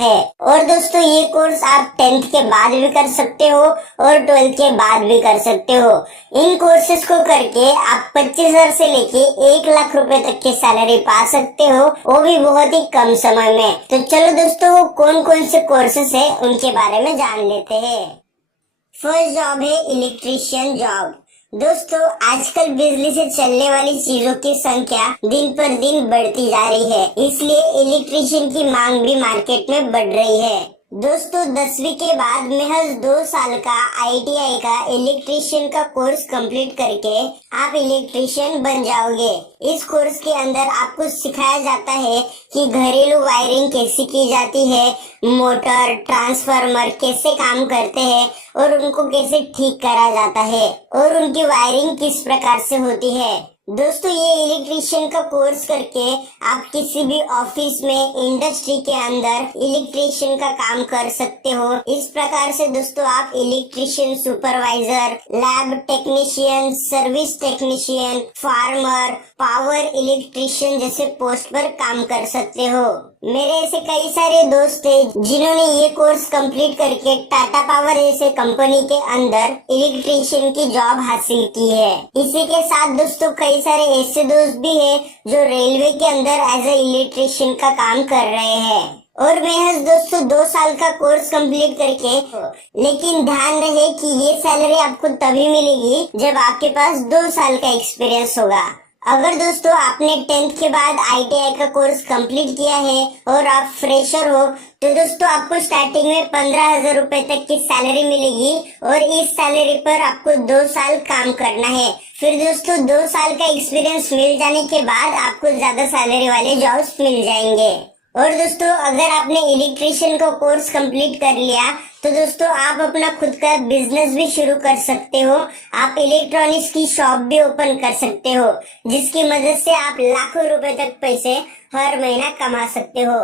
है। और दोस्तों ये कोर्स आप 10th के बाद भी कर सकते हो और 12th के बाद भी कर सकते हो। इन कोर्सेज को करके आप 25,000 से लेके 1 लाख रुपए तक की सैलरी पा सकते हो, वो भी बहुत ही कम समय में। तो चलो दोस्तों वो कौन कौन से कोर्सेज है उनके बारे में जान लेते हैं। फर्स्ट जॉब है इलेक्ट्रीशियन जॉब। दोस्तों आजकल बिजली से चलने वाली चीजों की संख्या दिन पर दिन बढ़ती जा रही है, इसलिए इलेक्ट्रीशियन की मांग भी मार्केट में बढ़ रही है। दोस्तों 10वीं के बाद महज 2 साल का ITI का इलेक्ट्रीशियन का कोर्स कंप्लीट करके आप इलेक्ट्रीशियन बन जाओगे। इस कोर्स के अंदर आपको सिखाया जाता है कि घरेलू वायरिंग कैसे की जाती है, मोटर ट्रांसफार्मर कैसे काम करते हैं और उनको कैसे ठीक करा जाता है और उनकी वायरिंग किस प्रकार से होती है। दोस्तों ये इलेक्ट्रीशियन का कोर्स करके आप किसी भी ऑफिस में, इंडस्ट्री के अंदर इलेक्ट्रीशियन का काम कर सकते हो। इस प्रकार से दोस्तों आप electrician supervisor, lab technician, service technician, farmer, power electrician जैसे पोस्ट पर काम कर सकते हो। मेरे ऐसे कई सारे दोस्त हैं जिन्होंने ये कोर्स कंप्लीट करके टाटा पावर जैसे कंपनी के अंदर इलेक्ट्रीशियन की जॉब हासिल की है। इसी के साथ दोस्तों कई सारे ऐसे दोस्त भी हैं जो रेलवे के अंदर एज ए इलेक्ट्रीशियन का काम कर रहे हैं। और महज दोस्तों 2 साल का कोर्स कंप्लीट करके, लेकिन ध्यान रहे कि ये सैलरी आपको तभी मिलेगी जब आपके पास 2 साल का एक्सपीरियंस होगा। अगर दोस्तों आपने 10th के बाद ITI का कोर्स कंप्लीट किया है और आप फ्रेशर हो तो दोस्तों आपको स्टार्टिंग में 15,000 रुपए तक की सैलरी मिलेगी और इस सैलरी पर आपको 2 साल काम करना है। फिर दोस्तों 2 साल का एक्सपीरियंस मिल जाने के बाद आपको ज्यादा सैलरी वाले जॉब्स मिल जाएंगे। और दोस्तों अगर आपने इलेक्ट्रीशियन का कोर्स कंप्लीट कर लिया तो दोस्तों आप अपना खुद का बिजनेस भी शुरू कर सकते हो। आप इलेक्ट्रॉनिक्स की शॉप भी ओपन कर सकते हो, जिसकी मदद से आप लाखों रुपए तक पैसे हर महीना कमा सकते हो।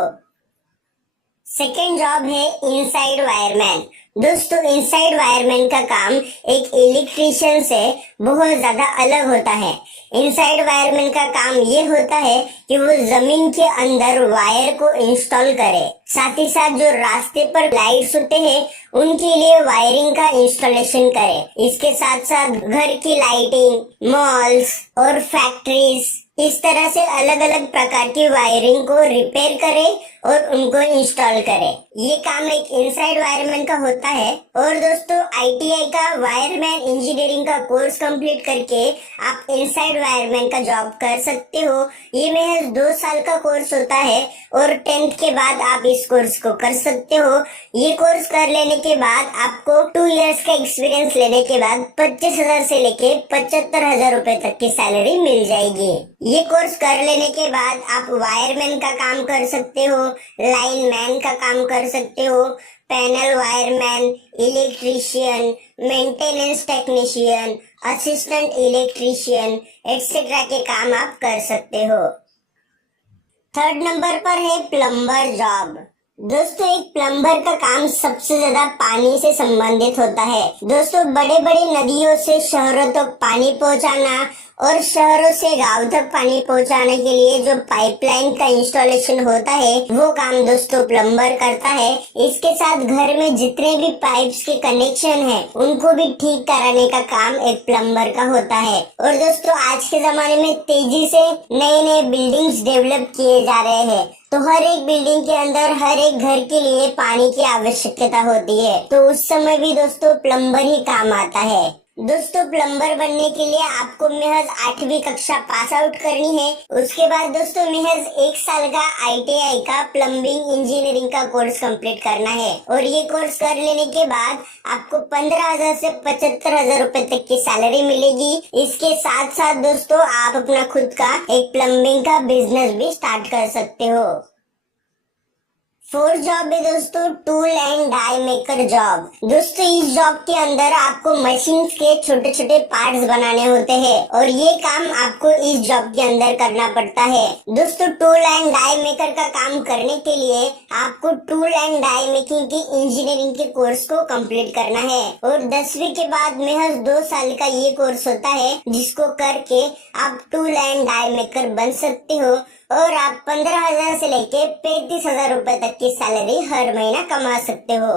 सेकेंड जॉब है इनसाइड वायरमैन। दोस्तों इनसाइड वायरमैन का काम एक इलेक्ट्रीशियन से बहुत ज्यादा अलग होता है। इनसाइड वायरमैन का काम ये होता है कि वो जमीन के अंदर वायर को इंस्टॉल करे, साथ ही साथ जो रास्ते पर लाइट्स होते हैं उनके लिए वायरिंग का इंस्टॉलेशन करे। इसके साथ साथ घर की लाइटिंग, मॉल्स और फैक्ट्रीज, इस तरह से अलग अलग प्रकार की वायरिंग को रिपेयर करे और उनको इंस्टॉल करे। ये काम एक इनसाइड वायरमैन का होता है। और दोस्तों ITI का वायरमैन इंजीनियरिंग का कोर्स कंप्लीट करके आप इनसाइड वायरमैन का जॉब कर सकते हो। ये महज 2 साल का कोर्स होता है और 10th के बाद आप इस कोर्स को कर सकते हो। ये कोर्स कर लेने के बाद आपको 2 इयर्स का एक्सपीरियंस लेने के बाद 25,000 से लेके 75,000 रुपए तक की सैलरी मिल जाएगी। ये कोर्स कर लेने के बाद आप वायरमैन का काम कर सकते हो, लाइनमैन का काम कर सकते हो, panel wireman, electrician, maintenance technician, assistant electrician etcetera के काम आप कर सकते हो। थर्ड नंबर पर है प्लम्बर जॉब। दोस्तों एक प्लम्बर का काम सबसे ज्यादा पानी से संबंधित होता है। दोस्तों बड़े बड़े नदियों से शहरों तक पानी पहुंचाना और शहरों से गांव तक पानी पहुंचाने के लिए जो पाइपलाइन का इंस्टॉलेशन होता है वो काम दोस्तों प्लम्बर करता है। इसके साथ घर में जितने भी पाइप्स के कनेक्शन है उनको भी ठीक कराने का काम एक प्लम्बर का होता है। और दोस्तों आज के जमाने में तेजी से नए नए बिल्डिंग्स डेवलप किए जा रहे हैं, तो हर एक बिल्डिंग के अंदर हर एक घर के लिए पानी की आवश्यकता होती है, तो उस समय भी दोस्तों प्लम्बर ही काम आता है। दोस्तों प्लम्बर बनने के लिए आपको महज 8वीं कक्षा पास आउट करनी है। उसके बाद दोस्तों महज 1 साल का ITI का प्लम्बिंग इंजीनियरिंग का कोर्स कंप्लीट करना है और ये कोर्स कर लेने के बाद आपको 15,000 से 75,000 रुपए तक की सैलरी मिलेगी। इसके साथ साथ दोस्तों आप अपना खुद का एक प्लम्बिंग का बिजनेस भी स्टार्ट कर सकते हो। फोर्थ जॉब है दोस्तों tool and die maker job. दोस्तों इस जॉब के अंदर आपको मशीन्स के छोटे छोटे पार्ट्स बनाने होते हैं और ये काम आपको इस जॉब के अंदर करना पड़ता है। दोस्तों टूल एंड डाई मेकर का काम करने के लिए आपको टूल एंड डाई मेकिंग की इंजीनियरिंग के कोर्स को कंप्लीट करना है और 10वीं के बाद महज 2 साल का ये कोर्स होता है जिसको करके आप टूल एंड डाई मेकर बन सकते हो। और आप 15,000 से लेके 35,000 रुपए तक की सैलरी हर महीना कमा सकते हो।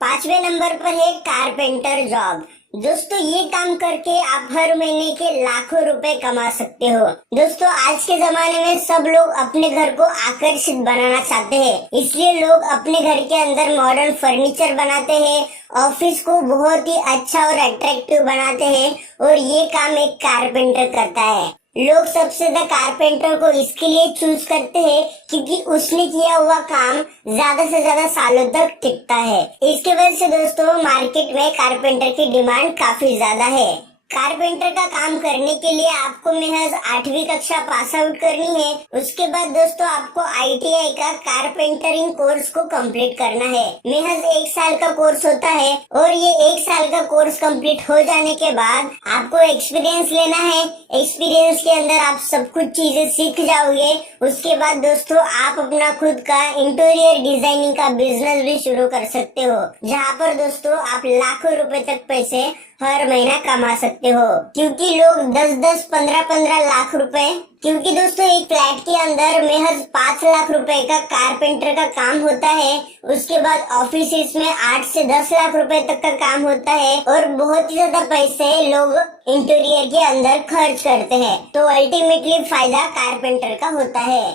5वें नंबर पर है कारपेंटर जॉब। दोस्तों ये काम करके आप हर महीने के लाखों रुपए कमा सकते हो। दोस्तों आज के जमाने में सब लोग अपने घर को आकर्षित बनाना चाहते हैं, इसलिए लोग अपने घर के अंदर मॉडर्न फर्नीचर बनाते हैं, ऑफिस को बहुत ही अच्छा और अट्रैक्टिव बनाते हैं, और ये काम एक कारपेंटर करता है। लोग सबसे ज्यादा कारपेंटर को इसके लिए चूज करते हैं क्योंकि उसने किया हुआ काम ज्यादा से ज्यादा सालों तक टिकता है। इसके वजह से दोस्तों मार्केट में कारपेंटर की डिमांड काफी ज्यादा है। कारपेंटर का काम करने के लिए आपको महज 8वीं कक्षा पास आउट करनी है। उसके बाद दोस्तों आपको ITI का कारपेंटरिंग कोर्स को कंप्लीट करना है। महज 1 साल का कोर्स होता है और ये 1 साल का कोर्स कंप्लीट हो जाने के बाद आपको एक्सपीरियंस लेना है। एक्सपीरियंस के अंदर आप सब कुछ चीजें सीख जाओगे। उसके बाद दोस्तों आप अपना खुद का इंटीरियर डिजाइनिंग का बिजनेस भी शुरू कर सकते हो, जहाँ पर दोस्तों आप लाखों रुपए तक पैसे हर महीना कमा सकते हो। क्योंकि लोग 10-10, 15-15 लाख रुपए, क्योंकि दोस्तों एक फ्लैट के अंदर महज 5 लाख रुपए का कारपेंटर का काम होता है। उसके बाद ऑफिस में 8 से 10 लाख रुपए तक का काम होता है और बहुत ही ज्यादा पैसे लोग इंटीरियर के अंदर खर्च करते हैं। तो अल्टीमेटली फायदा कारपेंटर का होता है।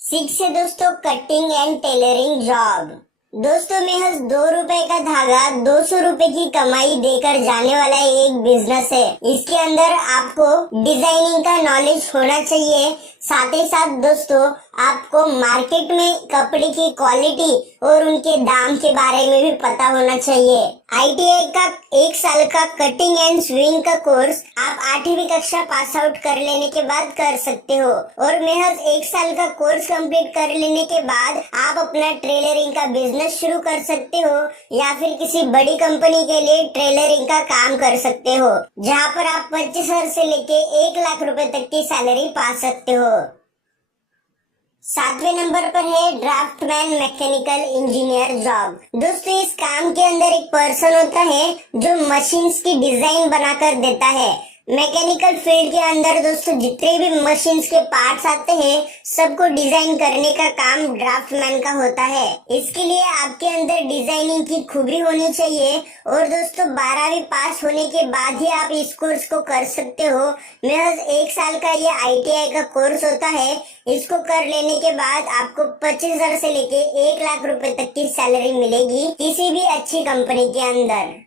6 है दोस्तों कटिंग एंड टेलरिंग जॉब। दोस्तों महज 2 रुपए का धागा 200 रुपए की कमाई देकर जाने वाला एक बिजनेस है। इसके अंदर आपको डिजाइनिंग का नॉलेज होना चाहिए। साथ ही साथ दोस्तों आपको मार्केट में कपड़े की क्वालिटी और उनके दाम के बारे में भी पता होना चाहिए। ITI का 1 साल का कटिंग एंड स्विंग का कोर्स आप 8वीं कक्षा पास आउट कर लेने के बाद कर सकते हो, और महज 1 साल का कोर्स कंप्लीट कर लेने के बाद आप अपना टेलरिंग का बिजनेस शुरू कर सकते हो, या फिर किसी बड़ी कंपनी के लिए टेलरिंग का काम कर सकते हो, जहाँ पर आप 25,000 से लेके 1 लाख रुपए तक की सैलरी पा सकते हो। 7वें नंबर पर है ड्राफ्टमैन मैकेनिकल इंजीनियर जॉब। दोस्तों इस काम के अंदर एक पर्सन होता है जो मशीन्स की डिजाइन बनाकर देता है। मैकेनिकल फील्ड के अंदर दोस्तों जितने भी मशीन्स के पार्ट्स आते हैं सबको डिजाइन करने का काम ड्राफ्टमैन का होता है। इसके लिए आपके अंदर डिजाइनिंग की खूबी होनी चाहिए, और दोस्तों 12वीं पास होने के बाद ही आप इस कोर्स को कर सकते हो। महज 1 साल का ये ITI का कोर्स होता है। इसको कर लेने के बाद आपको 25,000 से लेके 1 लाख रुपए तक की सैलरी मिलेगी किसी भी अच्छी कंपनी के अंदर।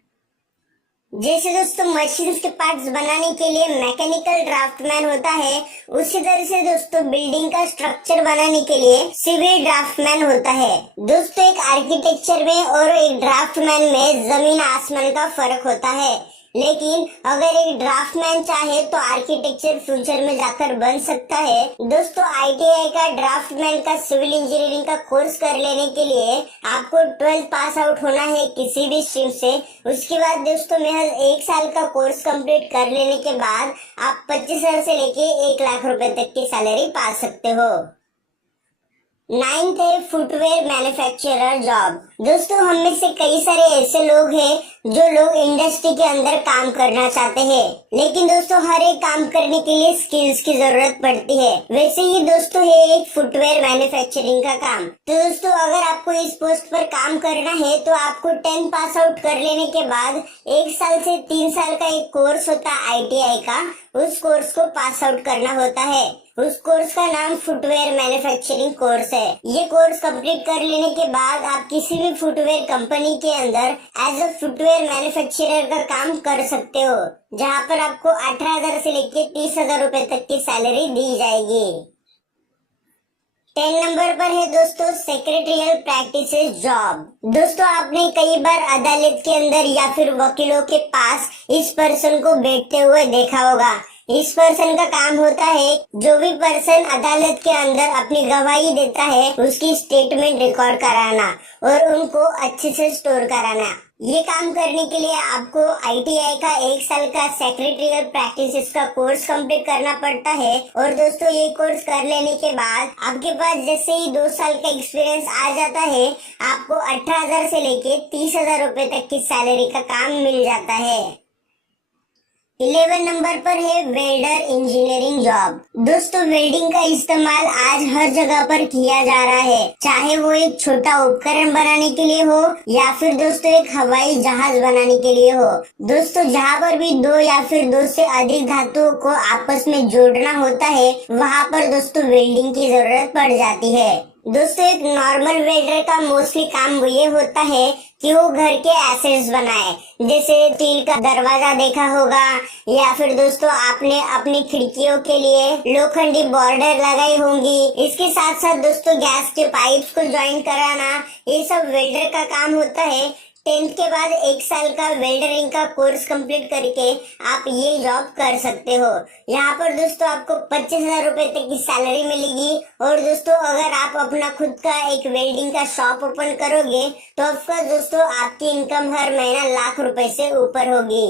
जैसे दोस्तों मशीन्स के पार्ट्स बनाने के लिए मैकेनिकल ड्राफ्टमैन होता है, उसी तरह से दोस्तों बिल्डिंग का स्ट्रक्चर बनाने के लिए सिविल ड्राफ्टमैन होता है। दोस्तों एक आर्किटेक्चर में और एक ड्राफ्टमैन में जमीन आसमान का फर्क होता है, लेकिन अगर एक ड्राफ्टमैन चाहे तो आर्किटेक्चर फ्यूचर में जाकर बन सकता है। दोस्तों ITI का ड्राफ्टमैन का सिविल इंजीनियरिंग का कोर्स कर लेने के लिए आपको 12th पास आउट होना है किसी भी स्ट्रीम से। उसके बाद दोस्तों महज 1 साल का कोर्स कंप्लीट कर लेने के बाद आप 25,000 से लेके 1 लाख रुपए तक की सैलरी पा सकते हो। 9th है फुटवेयर मैन्युफैक्चरर जॉब। दोस्तों हम में से कई सारे ऐसे लोग हैं जो लोग इंडस्ट्री के अंदर काम करना चाहते हैं, लेकिन दोस्तों हर एक काम करने के लिए स्किल्स की जरूरत पड़ती है। वैसे ही दोस्तों है एक फुटवेयर मैन्युफैक्चरिंग का काम। तो दोस्तों अगर आपको इस पोस्ट पर काम करना है तो आपको 10th पास आउट कर लेने के बाद 1 साल से 3 साल का एक कोर्स होता है ITI का, उस कोर्स को पास आउट करना होता है। उस कोर्स का नाम फुटवेयर मैन्युफैक्चरिंग कोर्स है। ये कोर्स कंप्लीट कर लेने के बाद आप किसी भी फुटवेयर कंपनी के अंदर एज अ फुटवेयर मैन्युफैक्चरर का काम कर सकते हो, जहाँ पर आपको 18,000 से लेके 30,000 रुपए तक की सैलरी दी जाएगी। 10 नंबर पर है दोस्तों सेक्रेटरियल प्रैक्टिसेस जॉब। दोस्तों आपने कई बार अदालत के अंदर या फिर वकीलों के पास इस पर्सन को बैठते हुए देखा होगा। इस पर्सन का काम होता है जो भी पर्सन अदालत के अंदर अपनी गवाही देता है उसकी स्टेटमेंट रिकॉर्ड कराना और उनको अच्छे से स्टोर कराना। ये काम करने के लिए आपको ITI का 1 साल का सेक्रेटरियल प्रैक्टिसेस का कोर्स कंप्लीट करना पड़ता है, और दोस्तों ये कोर्स कर लेने के बाद आपके पास जैसे ही 2 साल का एक्सपीरियंस आ जाता है आपको 18,000 से लेके 30,000 रुपए तक की सैलरी का काम मिल जाता है। 11 नंबर पर है वेल्डर इंजीनियरिंग जॉब। दोस्तों वेल्डिंग का इस्तेमाल आज हर जगह पर किया जा रहा है, चाहे वो एक छोटा उपकरण बनाने के लिए हो या फिर दोस्तों एक हवाई जहाज बनाने के लिए हो। दोस्तों जहाँ पर भी दो या फिर दो से अधिक धातुओं को आपस में जोड़ना होता है, वहाँ पर दोस्तों वेल्डिंग की जरूरत पड़ जाती है। दोस्तों एक नॉर्मल वेल्डर का मोस्टली काम ये होता है कि वो घर के एसेट्स बनाए, जैसे स्टील का दरवाजा देखा होगा या फिर दोस्तों आपने अपनी खिड़कियों के लिए लोखंडी बॉर्डर लगाई होंगी। इसके साथ साथ दोस्तों गैस के पाइप्स को ज्वाइन कराना, ये सब वेल्डर का काम होता है। 10th के बाद 1 साल का वेल्डरिंग का कोर्स कंप्लीट करके आप ये जॉब कर सकते हो। यहाँ पर दोस्तों आपको 25,000 रुपए तक की सैलरी मिलेगी। और दोस्तों अगर आप अपना खुद का एक वेल्डिंग का शॉप ओपन करोगे तो ऑफकोर्स दोस्तों आपकी इनकम हर महीना लाख रुपए से ऊपर होगी।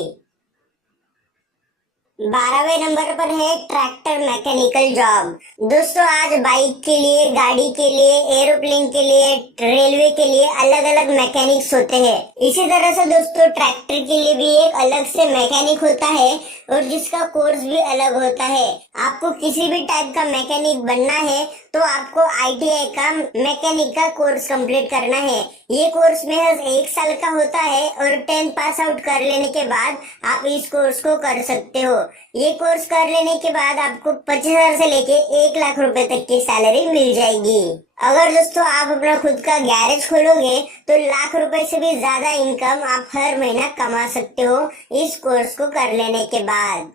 12वें नंबर पर है ट्रैक्टर मैकेनिकल जॉब। दोस्तों आज बाइक के लिए, गाड़ी के लिए, एरोप्लेन के लिए, रेलवे के लिए अलग अलग मैकेनिक्स होते हैं। इसी तरह से दोस्तों ट्रैक्टर के लिए भी एक अलग से मैकेनिक होता है और जिसका कोर्स भी अलग होता है। आपको किसी भी टाइप का मैकेनिक बनना है तो आपको ITI का मैकेनिक का कोर्स कंप्लीट करना है। ये कोर्स महज 1 साल का होता है और 10th पास आउट कर लेने के बाद आप इस कोर्स को कर सकते हो। ये कोर्स कर लेने के बाद आपको 25,000 से लेके 1 लाख रुपए तक की सैलरी मिल जाएगी। अगर दोस्तों आप अपना खुद का गैरेज खोलोगे तो लाख रुपए से भी ज्यादा इनकम आप हर महीना कमा सकते हो इस कोर्स को कर लेने के बाद।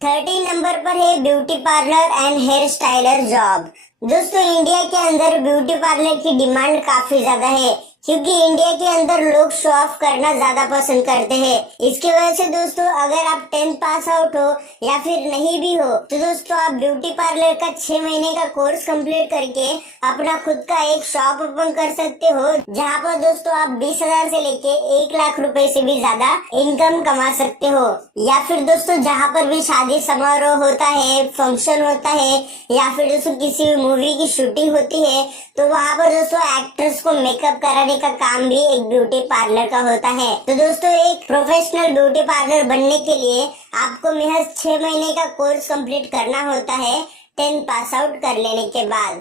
13 नंबर पर है beauty parlour and hair styler job. दोस्तों इंडिया के अंदर ब्यूटी पार्लर की डिमांड काफी ज्यादा है, क्योंकि इंडिया के अंदर लोग शो ऑफ करना ज्यादा पसंद करते हैं। इसकी वजह से दोस्तों अगर आप 10th पास आउट हो या फिर नहीं भी हो तो दोस्तों आप ब्यूटी पार्लर का 6 महीने का कोर्स कंप्लीट करके अपना खुद का एक शॉप ओपन कर सकते हो, जहाँ पर दोस्तों आप 20,000 से लेके 1 लाख रुपए से भी ज्यादा इनकम कमा सकते हो। या फिर दोस्तों जहाँ पर भी शादी समारोह होता है, फंक्शन होता है या फिर दोस्तों किसी भी मूवी की शूटिंग होती है तो वहाँ पर दोस्तों एक्ट्रेस को मेकअप कराने का काम भी एक ब्यूटी पार्लर का होता है। तो दोस्तों एक प्रोफेशनल ब्यूटी पार्लर बनने के लिए आपको महज 6 महीने का कोर्स कंप्लीट करना होता है 10th पास आउट कर लेने के बाद।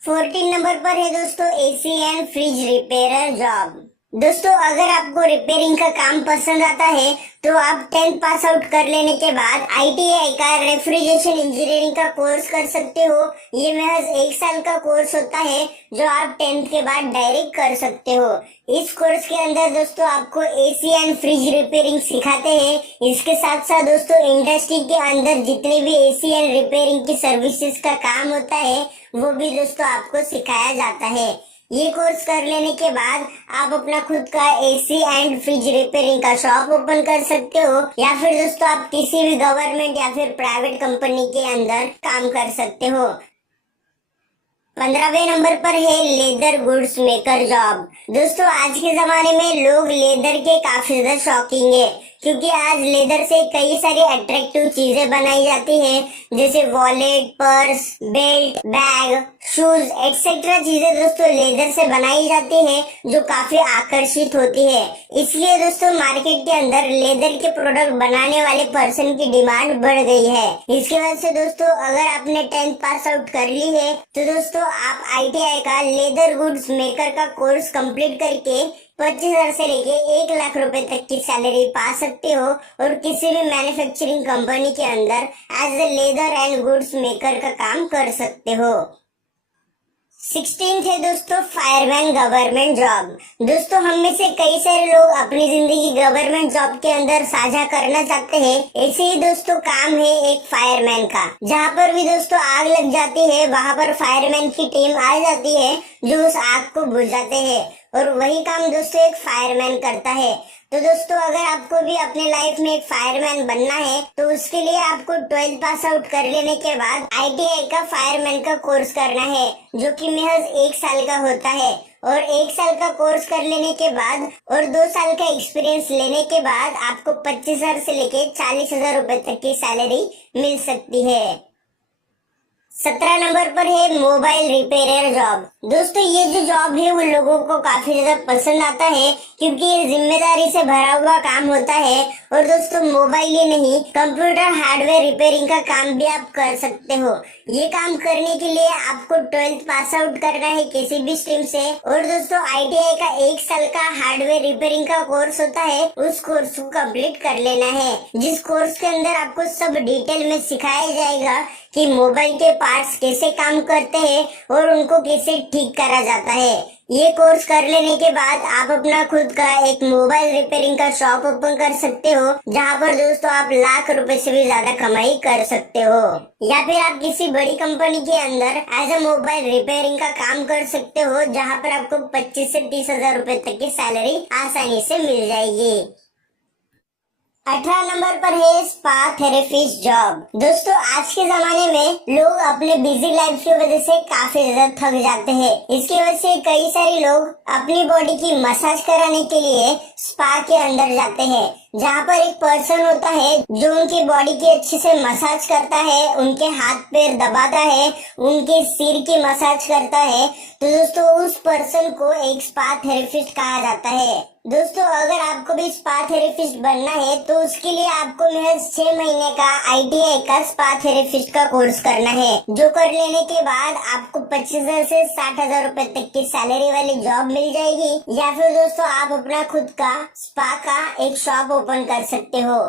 14 नंबर पर है दोस्तों AC and fridge repair job. दोस्तों अगर आपको रिपेयरिंग का काम पसंद आता है तो आप 10th पास आउट कर लेने के बाद ITI का रेफ्रिजरेशन इंजीनियरिंग का कोर्स कर सकते हो। ये महज 1 साल का कोर्स होता है जो आप 10th के बाद डायरेक्ट कर सकते हो। इस कोर्स के अंदर दोस्तों आपको AC एंड फ्रिज रिपेयरिंग सिखाते हैं। इसके साथ साथ दोस्तों इंडस्ट्री के अंदर जितने भी AC एंड रिपेयरिंग की सर्विसेज का काम होता है वो भी दोस्तों आपको सिखाया जाता है। ये कोर्स कर लेने के बाद आप अपना खुद का AC एंड फ्रिज रिपेयरिंग का शॉप ओपन कर सकते हो या फिर दोस्तों आप किसी भी गवर्नमेंट या फिर प्राइवेट कंपनी के अंदर काम कर सकते हो। 15वें नंबर पर है लेदर गुड्स मेकर जॉब। दोस्तों आज के जमाने में लोग लेदर के काफी ज्यादा शौकीन है, क्योंकि आज लेदर से कई सारी अट्रैक्टिव चीजें बनाई जाती हैं, जैसे wallet, purse, belt, bag, shoes etcetera चीजें दोस्तों लेदर से बनाई जाती हैं जो काफी आकर्षित होती है। इसलिए दोस्तों मार्केट के अंदर लेदर के प्रोडक्ट बनाने वाले पर्सन की डिमांड बढ़ गई है। इसकी वजह से दोस्तों अगर आपने 10th पास आउट कर ली है तो दोस्तों आप ITI का लेदर गुड्स मेकर का कोर्स कंप्लीट करके 25,000 से लेके 1 लाख रुपए तक की सैलरी पा सकते हो और किसी भी मैन्युफैक्चरिंग कंपनी के अंदर as a leather and goods maker का काम कर सकते हो। 16th है दोस्तों फायरमैन गवर्नमेंट जॉब। दोस्तों हम में से कई सारे लोग अपनी जिंदगी गवर्नमेंट जॉब के अंदर साझा करना चाहते हैं। ऐसे ही दोस्तों काम है एक फायरमैन का, जहाँ पर भी दोस्तों आग लग जाती है वहाँ पर फायरमैन की टीम आ जाती है जो उस आग को बुझाते हैं और वही काम दोस्तों एक फायरमैन करता है। तो दोस्तों अगर आपको भी अपने लाइफ में एक फायरमैन बनना है तो उसके लिए आपको 12th पास आउट कर लेने के बाद ITI का फायरमैन का कोर्स करना है, जो कि महज 1 साल का होता है। और 1 साल का कोर्स कर लेने के बाद और 2 साल का एक्सपीरियंस लेने के बाद आपको 25,000 से लेके 40,000 रुपए तक की सैलरी मिल सकती है। 17 नंबर पर है मोबाइल रिपेयर जॉब। दोस्तों ये जो जॉब है उन लोगों को काफी ज्यादा पसंद आता है क्योंकि ये जिम्मेदारी से भरा हुआ काम होता है। और दोस्तों मोबाइल ही नहीं, कंप्यूटर हार्डवेयर रिपेयरिंग का काम भी आप कर सकते हो। ये काम करने के लिए आपको 12th पास आउट करना है किसी भी स्ट्रीम से। और दोस्तों ITI का 1 साल का हार्डवेयर रिपेयरिंग का कोर्स होता है, उस कोर्स को कंप्लीट कर लेना है, जिस कोर्स के अंदर आपको सब डिटेल में सिखाया जाएगा कि मोबाइल के पार्ट्स कैसे काम करते हैं और उनको कैसे ठीक करा जाता है। ये कोर्स कर लेने के बाद आप अपना खुद का एक मोबाइल रिपेयरिंग का शॉप ओपन कर सकते हो, जहाँ पर दोस्तों आप लाख रुपए से भी ज्यादा कमाई कर सकते हो। या फिर आप किसी बड़ी कंपनी के अंदर एज अ मोबाइल रिपेयरिंग का काम कर सकते हो, जहाँ पर आपको 25 से 30 हजार रुपए तक की सैलरी आसानी से मिल जाएगी। 18 नंबर पर है स्पा थेरेपिस्ट जॉब। दोस्तों आज के जमाने में लोग अपने बिजी लाइफ की वजह से काफी ज्यादा थक जाते हैं। इसकी वजह से कई सारे लोग अपनी बॉडी की मसाज कराने के लिए स्पा के अंदर जाते हैं, जहाँ पर एक पर्सन होता है जो उनकी बॉडी की अच्छे से मसाज करता है, उनके हाथ पैर दबाता है, उनके सिर की मसाज करता है। तो दोस्तों उस पर्सन को एक स्पा थेरेपिस्ट कहा जाता है। दोस्तों अगर आपको भी स्पा थेरेपिस्ट बनना है तो उसके लिए आपको महज 6 महीने का ITI का स्पा थेरेपिस्ट का कोर्स करना है, जो कर लेने के बाद आपको 25,000 से 60,000 रुपए तक की सैलरी वाली जॉब मिल जाएगी। या फिर दोस्तों आप अपना खुद का स्पा का एक शॉप ओपन कर सकते हो।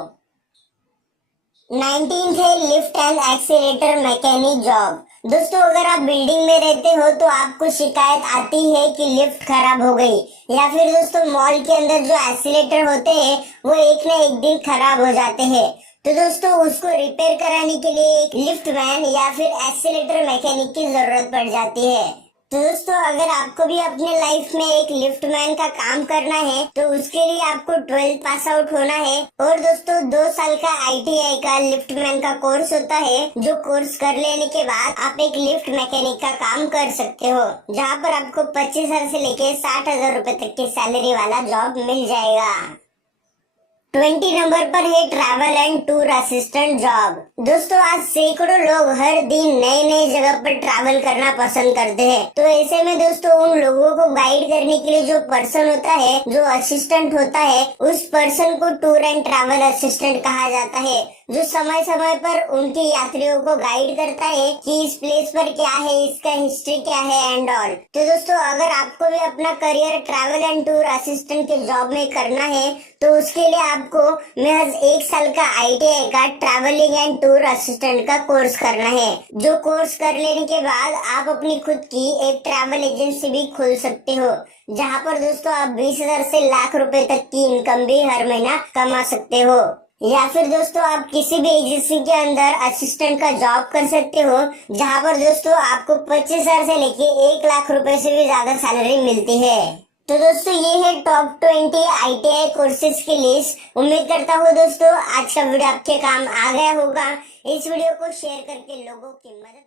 19th है lift and accelerator mechanic job. दोस्तों अगर आप बिल्डिंग में रहते हो तो आपको शिकायत आती है कि लिफ्ट खराब हो गई, या फिर दोस्तों मॉल के अंदर जो एक्सीलेटर होते हैं वो एक न एक दिन खराब हो जाते हैं। तो दोस्तों उसको रिपेयर कराने के लिए एक लिफ्ट मैन या फिर एक्सीलेटर मैकेनिक की जरूरत पड़ जाती है। तो दोस्तों अगर आपको भी अपने लाइफ में एक लिफ्ट मैन का काम करना है तो उसके लिए आपको 12th पास आउट होना है। और दोस्तों 2 साल का ITI का लिफ्ट मैन का कोर्स होता है, जो कोर्स कर लेने के बाद आप एक लिफ्ट मैकेनिक का काम कर सकते हो, जहाँ पर आपको 25,000 से लेके 60,000 रुपए तक की सैलरी वाला जॉब मिल जाएगा। 20 नंबर पर है travel and tour assistant job. दोस्तों आज सैकड़ों लोग हर दिन नए नए जगह पर ट्रैवल करना पसंद करते हैं। तो ऐसे में दोस्तों उन लोगों को गाइड करने के लिए जो पर्सन होता है, जो असिस्टेंट होता है, उस पर्सन को टूर एंड ट्रैवल असिस्टेंट कहा जाता है, जो समय समय पर उनके यात्रियों को गाइड करता है कि इस प्लेस पर क्या है, इसका हिस्ट्री क्या है एंड ऑल। तो दोस्तों अगर आपको भी अपना career travel and tour assistant के जॉब में करना है तो उसके लिए आपको महज 1 साल का ITI का ट्रैवलिंग एंड टूर असिस्टेंट का कोर्स करना है, जो कोर्स कर लेने के बाद आप अपनी खुद की एक ट्रैवल एजेंसी भी खोल सकते हो, जहाँ पर दोस्तों आप 20,000 से लाख रुपए तक की इनकम भी हर महीना कमा सकते हो। या फिर दोस्तों आप किसी भी एजेंसी के अंदर असिस्टेंट का जॉब कर सकते हो, जहाँ पर दोस्तों आपको 25,000 से लेके 1 लाख रुपए से भी ज्यादा सैलरी मिलती है। तो दोस्तों ये है टॉप 20 ITI कोर्सेज की लिस्ट। उम्मीद करता हूँ दोस्तों आज का वीडियो आपके काम आ गया होगा। इस वीडियो को शेयर करके लोगों की मदद